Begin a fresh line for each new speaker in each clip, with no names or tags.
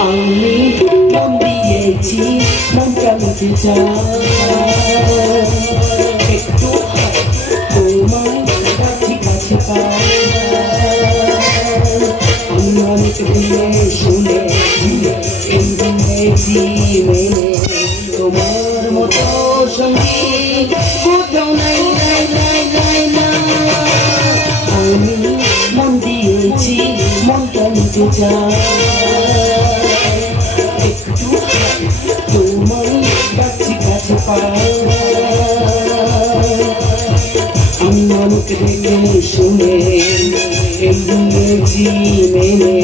আমি মন দিয়েছি মনটা নিতে চাই একটু তোমায় শুনে মেনে তোমার মতো নাই আমি মন দিয়েছি মনটা নিতে চাই অনেক দেখে শুনে ইংরেজি মেনে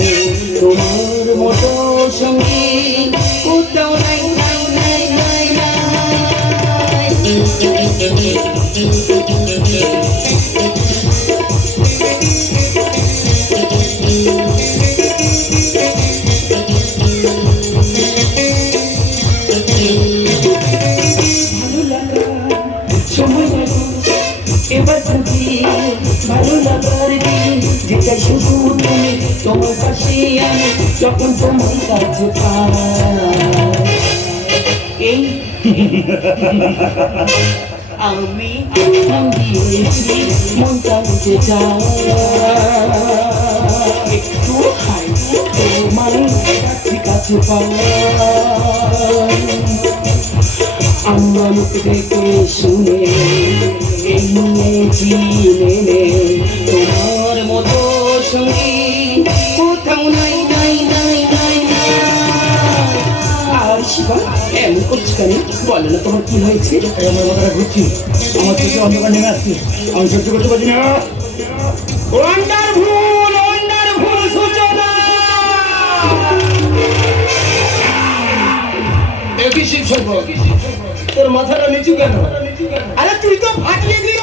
তোমার মতো সঙ্গী কোথাও আমি যখন তোমার কাছে এই আমি মন দিয়েছি মনটা নিতে চাই একটু হাই তোমার কাছে কাছে পাই আমার মুখ শুনে মেনে? করছ কেন বলো না তোমার কি হয়েছে?
আমার মাথাটা ঘুরছি আমার চোখে অন্ধকার নেমে আসছে। আমি সহ্য করতে পারছি না।
ওয়ান্ডারফুল ওয়ান্ডারফুল সূচনা!
তোর মাথাটা নিচু কেন?
আরে তুই তো ফাটিয়ে দিল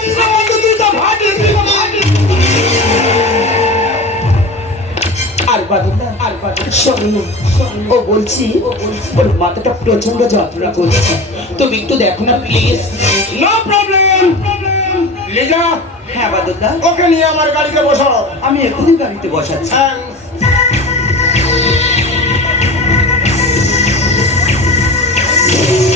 তুই তো ফাটিয়ে দিল। আর ও বলছি ওর মাথাটা প্রচণ্ড যন্ত্রণা করছে। তুমি একটু দেখো না প্লিজ
নো প্রবলেম লিজা
হ্যাঁ বাদুদা
ওকে নিয়ে আমার গাড়িতে বসাও।
আমি এখনই গাড়িতে বসাচ্ছি।
লজ্জা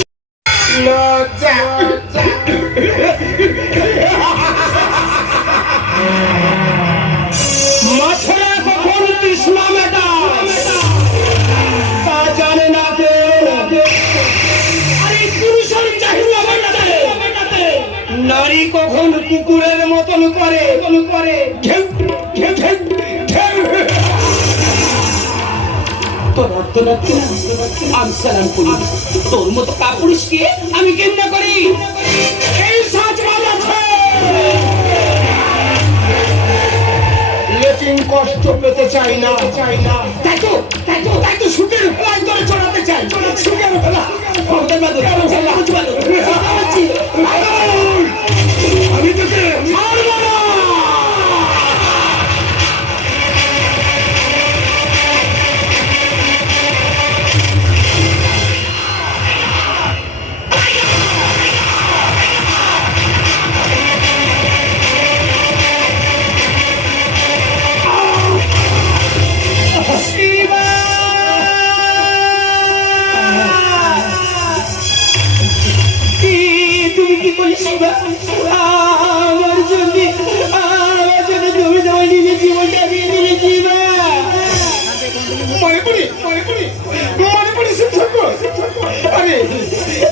নারী কখন কুকুরের মতন করে করে
তোর অর্থনাথকে আমি সালাম করি। তোর মতো কাপুরুষকে আমি কেমনা করি?
এই সাজবাজ আছে। লেকিন কষ্ট পেতে চাই না। চাই না
তাই তো তাই তো
তাই তো সুখের ভেলায় করে চড়াতে চাই। সুখের ভেলা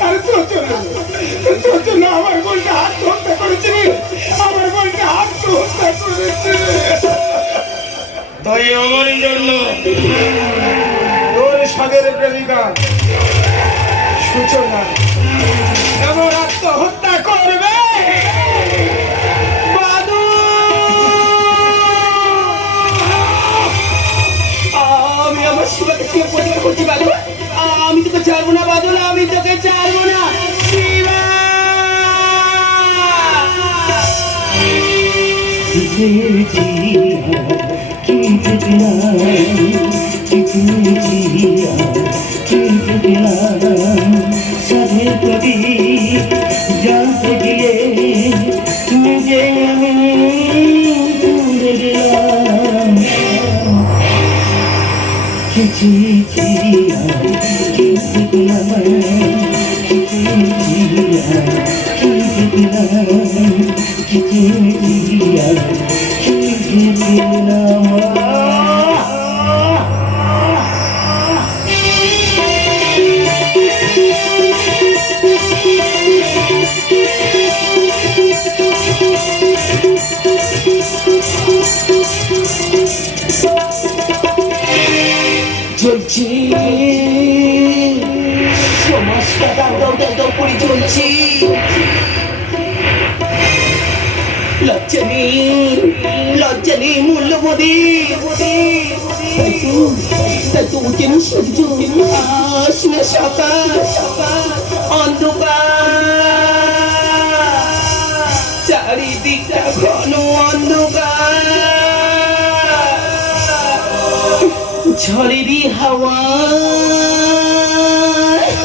আমার জন্য আমার
আমার আত্মহত্যা করেছে রে। আমার বোনটা আত্মহত্যা করেছে তাই আমারই জন্য তোর সূচনা এবার আত্মহত্যা
পরিবার করছি বাদু আমি তোকে ছাড়বো না বাদল আমি তোকে ছাড়বো না শিবা 机器 করে জ্বলছি লজ্জা নেই লজ্জা নেই মূল্যবোধী তাই তো তাই তো উঠে না সকাল অন্ধকার। চারিদিকটা ঘন অন্ধকার। ঝড়েরই হাওয়া।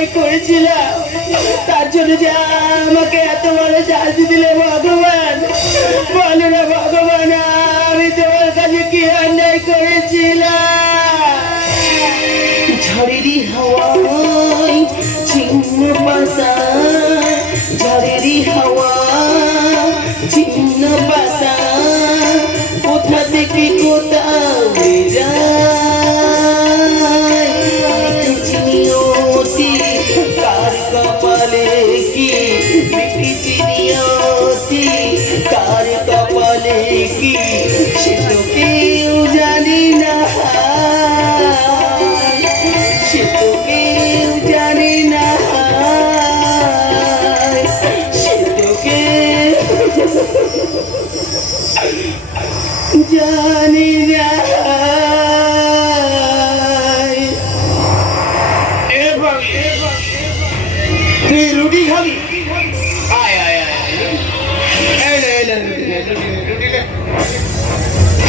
অন্যায় করেছিলাম। তার জন্য যে আমাকে এত বড় শাস্তি দিলে ভগবান, বলো না ভগবান, আমি তোমার কাছে কি অন্যায় করেছিলাম? ঝড়েরই হাওয়ায় ছিন্ন পাতা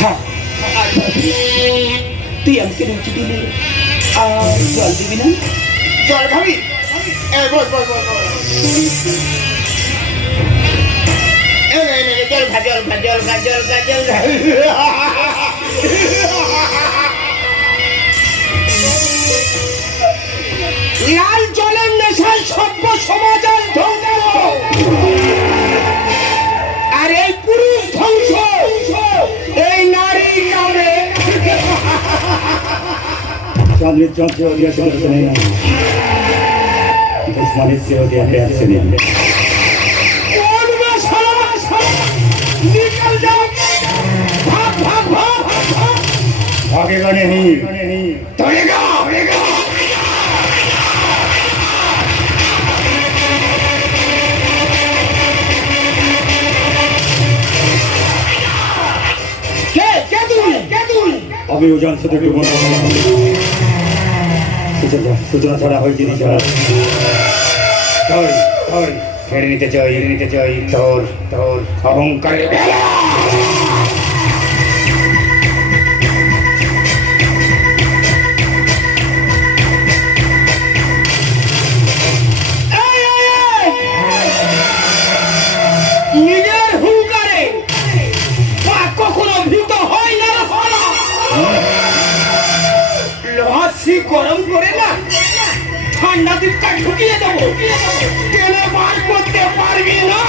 হ্যাঁ তুই আমাকে রুচি দিলে। আর জল দিবি না?
জল খাবি? জল খা জল খা জল খা জল খা জল খা। লাল জলের নেশায় নৃত্য অধিয়া
সুদর্শনে কৃষ্ণের
অধিয়া প্রয়াসনে ভাগে গণে নি তরে গা
তরে গা আমি ওজন সাথে একটু বলব সূচনা ছড়া হয়েছিলি ছড়া তোর তোর ছেড়ে নিতে চাই নিতে চাই তোর তোর অহংকারে।
গরম করে না ঠান্ডা দিকটা ঢুকিয়ে দেবো তেলে বার করতে পারবি না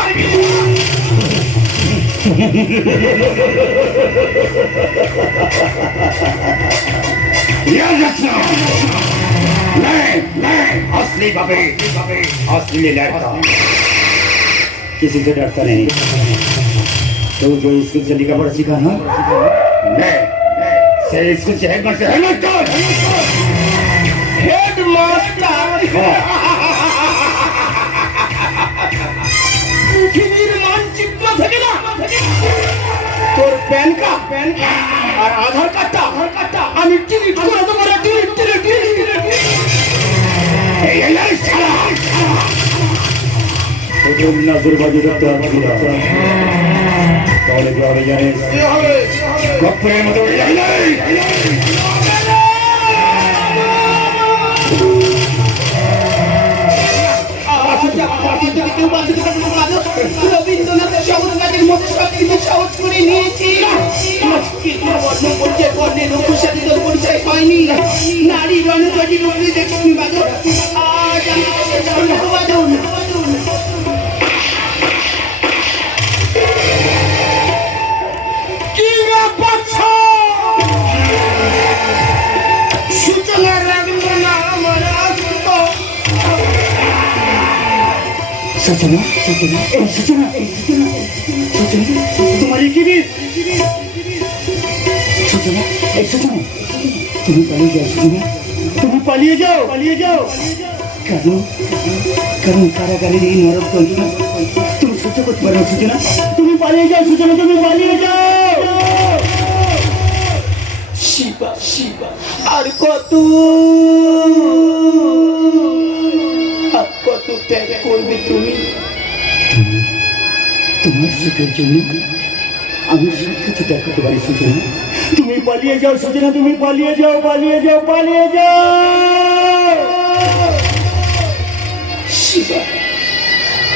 याद रखना मैं मैं असली बकरी असली लड़का किसी से डरता नहीं तो जो स्कूल से लिखा पढ़ा सीखा ना मैं সেই স্কুল হেডমাস্টার হেডমাস্টার হেডমাস্টার
পৃথিবীর মানচিত্র থেকে না তোর প্যান কার্ড প্যান আর আধার কার্ডটা আধার কার্ডটা আমি ডিলিট করে দেবো রে ডিলিট ডিলিট ডিলিট
দুর্ভাগ্য তাহলে কি হবে জানিস
কি
মতো।
রবীন্দ্রনাথের শহর কাজের মধ্যে সহজ করে নারী রণজটি রূপে দেখিনি বাজো
সূচনা,
এই, সূচনা সূচনা তোমার কি বীর সূচনা, এই, সূচনা। তুমি পালিয়ে যাও, সূচনা। তুমি পালিয়ে যাও পালিয়ে যাও। কারণ কারণ কারাগারের এই নরক যন্ত্রণা, তুমি সহ্য করতে পারো সূচনা। তুমি পালিয়ে যাও, সূচনা, তুমি পালিয়ে যাও।
শিবা শিবা, আর কত? আর কত ত্যাগ করবে তুমি?
তোমার সুখের জন্য আমি সব কিছু ত্যাগ করতে পারি সূচনা তুমি পালিয়ে যাও সূচনা তুমি পালিয়ে যাও পালিয়ে যাও পালিয়ে যাও।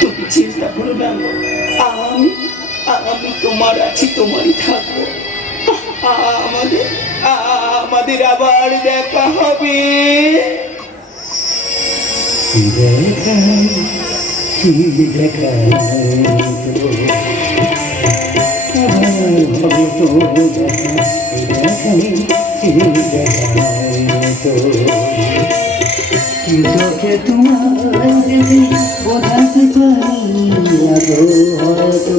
তুমি চিন্তা করো না আমি আমি তোমার আছি, তোমারই থাকব। আমাদের আমাদের আবার দেখা হবে।
দেখা চোখে তোমার বোঝাতে পারি হয়তো।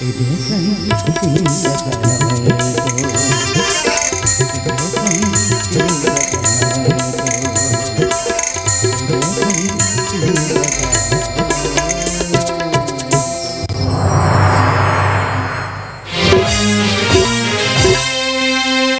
দেখাই দেখা হয়তো